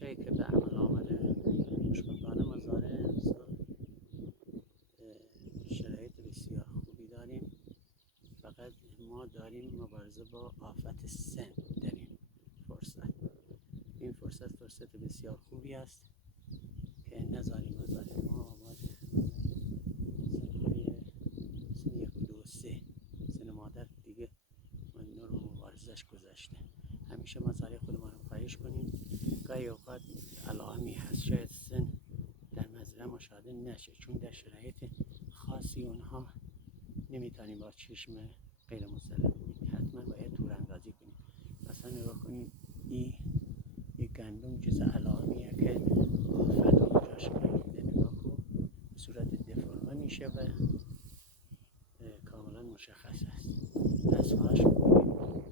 روشی که به عمل آمده خوشبختانه مزارع امسال شرایط بسیار خوبی داریم. فقط ما داریم مبارزه با آفت سن در این فرصت بسیار خوبی است که نذاریم مزارع ما آماده سن 1 و 2 و 3 سن مادر دیگه نور مبارزش گذشته. همیشه مزارع خودمان رو خواهش کنیم. گاهی اوقات علائمی هست شاید سن در مزرعه مشاهده نشه، چون در شرایط خاصی اونها نمیتونیم با چشم غیر مسلح ببینیم. حتما باید توراندازی کنیم. مثلا نگاه کنید این یک گندم جز علائمیه که آفت رو جاش بریده. نگاه کن به صورت دفرمه میشه و کاملا مشخص است. پس خواهش میکنیم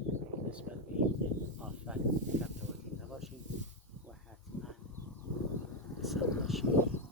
نسبت به این آفت کم توجه نباشید و حتما به سمت